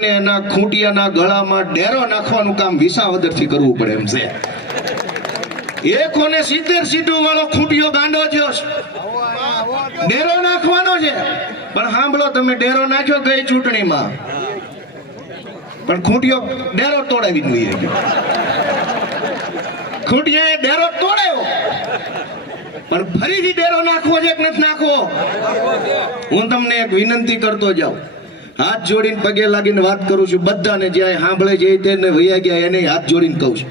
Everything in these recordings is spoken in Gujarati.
ને એના ખૂંટિયાના ગળામાં ડેરો નાખવાનું કામ વિસાવદરથી કરવું પડે એમ છે. એ કોને સિત્તેર સીટો વાળો ખૂંટિયો ગાંડો થયો ડેરો નાખવાનો છે. પણ સાંભળો, તમે ડેરો નાખ્યો ગઈ ચૂંટણીમાં. પણ ખૂંટિયો ડેરો તોડાવી જોઈએ ખૂંટિયાએ ડેરો તોડાયો. પણ ફરીથી ડેરો નાખવો છે કે નથી નાખવો? હું તમને એક વિનંતી કરતો જાઉં. હાથ જોડીને પગે લાગીને વાત કરું છું. બધાને જ્યાં સાંભળે જે તેને વૈયા ગયા, એને હાથ જોડીને કહું છું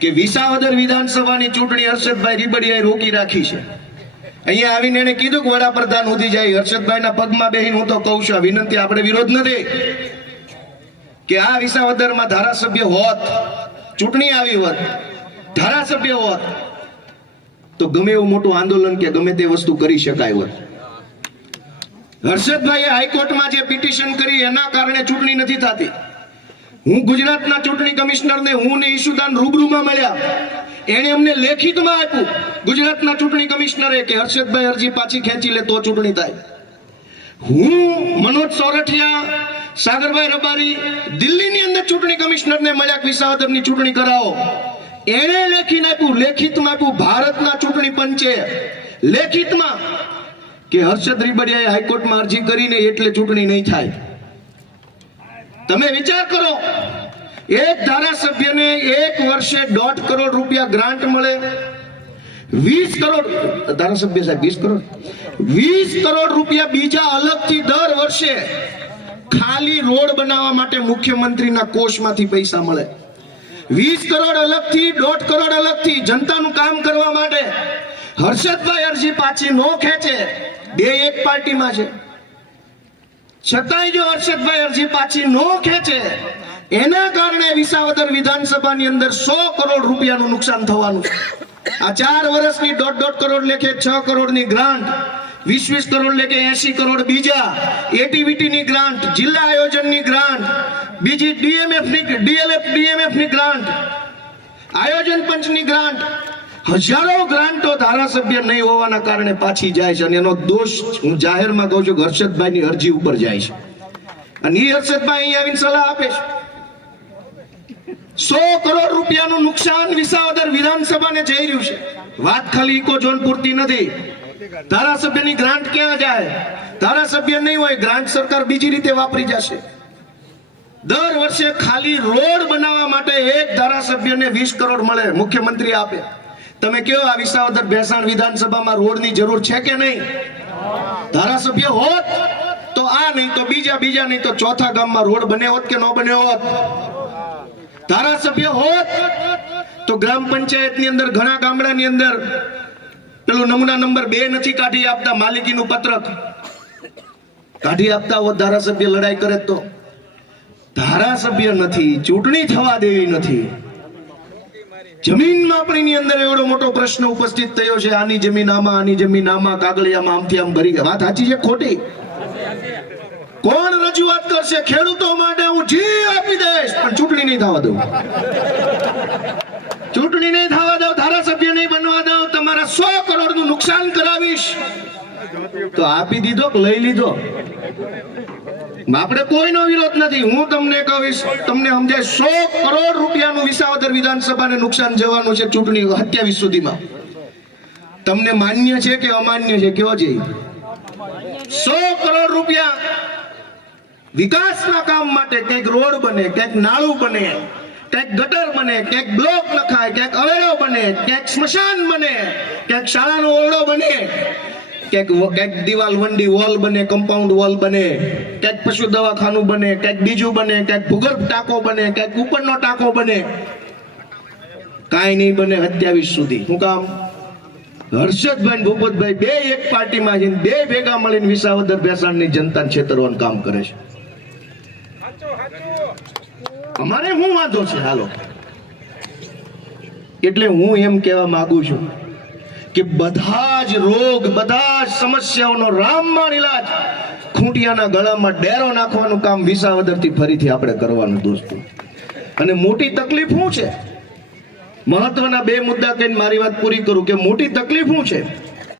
કે વિસાવદર વિધાનસભાની ચૂંટણી હર્ષદભાઈ રીબડિયાએ રોકી રાખી છે. અહીંયા આવીને એને કીધું કે વડાપ્રધાન ઉધી જાય. હર્ષદભાઈના પગમાં બેહીને હું તો કહું છું, આ વિનંતી આપણે વિરોધ નથી કે આ વિસાવદરમાં ધારાસભ્ય હોત, ચૂંટણી આવી હોત, ધારાસભ્ય હોત, તો ગમે એવું મોટું આંદોલન કે ગમે તે વસ્તુ કરી શકાય હોત. હર્ષદભાઈએ હાઈકોર્ટમાં જે પિટિશન કરી, એના કારણે ચૂંટણી નથી થતી. હું ગુજરાતના ચૂંટણી કમિશનરને, હું ને ઈશુદાન રૂબરૂમાં મળ્યા. એણે અમને લેખિતમાં આપ્યું, ગુજરાતના ચૂંટણી કમિશનરે, કે હર્ષદભાઈ અરજી પાછી ખેંચી લે, તો ચૂંટણી થાય. હું, મનોજ સોરઠિયા, સાગરભાઈ રબારી, દિલ્હીની અંદર ચૂંટણી કમિશનરને મળ્યા કે વિસાવદરની ચૂંટણી કરાવો. એણે લેખીને આપ્યું, લેખિતમાં આપ્યું, ભારતના ચૂંટણી પંચે. લેખિતમાં કે હર્ષદ રીબડિયાએ હાઈકોર્ટમાં અરજી કરીને એટલે ચૂંટણી નહીં થાય. તમે વિચાર કરો, એક ધારાસભ્યને એક વર્ષે દોઢ કરોડ રૂપિયા ગ્રાન્ટ મળે. વીસ કરોડ, ધારાસભ્ય સાહેબ, વીસ કરોડ. વીસ કરોડ રૂપિયા બીજા અલગથી દર વર્ષે ખાલી રોડ બનાવવા માટે મુખ્યમંત્રીના કોષમાંથી પૈસા મળે. વીસ કરોડ અલગથી, દોઢ કરોડ અલગથી જનતાનું કામ કરવા માટે હર્ષદભાઈ અરજી પાછી નો ખેંચે. બે એક પાર્ટીમાં છે. છતાંય જો હર્ષદભાઈ અરજી પાછી નો ખેંચે, એના કારણે વિસાવદર વિધાનસભાની અંદર સો કરોડ રૂપિયાનું નુકસાન થવાનું છે. આ ચાર વર્ષની દોઢ દોઢ કરોડ લેખે છ કરોડની ગ્રાન્ટ, વીસ વીસ કરોડ લેખે એસી કરોડ બીજા, એટીવીટીની ગ્રાન્ટ, જિલ્લા આયોજનની ગ્રાન્ટ, બીજી ડીએમએફની, ડીએલએફ ડીએમએફની ગ્રાન્ટ, આયોજન પંચની ગ્રાન્ટ હજારો ગ્રાન્ટો ધારાસભ્ય નહીં હોવાના કારણે પાછી જાય છે અને એનો દોષ હું જાહેરમાં કહું છું કે હર્ષદભાઈની અરજી ઉપર જાય છે. અને એ હર્ષદભાઈ અહીં આવીને સલાહ આપે છે. સો કરોડ રૂપિયાનું નુકસાન વિસાવદર વિધાનસભાને જઈ રહ્યું છે. વાત ખાલી ઇકો ઝોન પૂરતી નથી. ધારાસભ્યની ગ્રાન્ટ ક્યાં જાય? ધારાસભ્ય નહીં હોય, ગ્રાન્ટ સરકાર બીજી રીતે વાપરી જશે. દર વર્ષે ખાલી રોડ બનાવવા માટે એક ધારાસભ્યને વીસ કરોડ મળે, મુખ્યમંત્રી આપે. તમે કયો આ વિસાવદર ભેસાણ વિધાનસભામાં રોડની જરૂર છે કે નહીં? ધારાસભ્ય હોત તો આ નહીં તો બીજા બીજા નહીં તો ચોથા ગામમાં રોડ બને હોત કે ન બને હોત? ધારાસભ્ય હોત તો ગ્રામ પંચાયતની અંદર, ઘણા ગામડાની અંદર પેલું નમૂના નંબર બે નથી કાઢી આપતા માલિકીનું પત્રક. કાઢી આપતા હોત ધારાસભ્ય, લડાઈ કરે તો. ધારાસભ્ય નથી, ચૂંટણી થવા દેવી નથી. જમીન એની અંદર એવડો મોટો પ્રશ્ન ઉપસ્થિત થયો છે, આની જમીન આમાં આની જમીન આમાં કાગળિયામાં આમથી આમ ભરી વાત સાચી છે ખોટી? કોણ રજૂઆત કરશે? ખેડૂતો માટે હું જી આપી દઈશ. પણ ચૂંટણી નહીં થવા દઉં. ચૂંટણી નહીં થવા દઉં, ધારાસભ્ય નહીં બનવા દઉં, તમારા સો કરોડનું નુકસાન કરાવીશ. તો આપી દીધો લઈ લીધો? આપણે કોઈનો વિરોધ નથી. હું તમને કહીશ, તમને સમજે સો કરોડ રૂપિયાનું વિસાવદર વિધાનસભાને નુકસાન જવાનું છે ચૂંટણી સત્યાવીસ સુધીમાં. તમને માન્ય છે કે અમાન્ય છે? કેવો છે? સો કરોડ રૂપિયા વિકાસના કામ માટે કંઈક રોડ બને કંઈક નાળું બને, ક્યાંક ગટર બને, ક્યાંક બ્લોક નખાય, ક્યાંક અવેડો બને, ક્યાંક સ્મશાન બને, ક્યાંક શાળાનો ઓરડો બને. ક્યાંક ક્યાંક દિવાલ વંડી, વોલ બને કમ્પાઉન્ડ વોલ બને, ક્યાંક પશુ દવાખાનું બને, ક્યાંક બીજું બને, ક્યાંક ભૂગર્ભ ટાંકો બને, ક્યાંક ઉપરનો ટાંકો બને. કાંઈ નહીં બને સત્યાવીસ સુધી. શું કામ? હર્ષદભાઈ ભૂપતભાઈ બે એક પાર્ટીમાં બે ભેગા મળીને વિસાવદર ભેસાણની જનતાને છેતરવાનું કામ કરે છે. અમારે શું વાંધો છે? હાલો. એટલે હું એમ કહેવા માંગુ છું કે બધા જ રોગ, બધા જ સમસ્યાઓનો રામમાં ઇલાજ ખૂંટિયાના ગળામાં ડેરો નાખવાનું કામ વિસાવદરથી ફરીથી આપણે કરવાનું દોસ્તો. અને મોટી તકલીફ શું છે? મહત્વના બે મુદ્દા કહીને મારી વાત પૂરી કરું કે મોટી તકલીફ શું છે?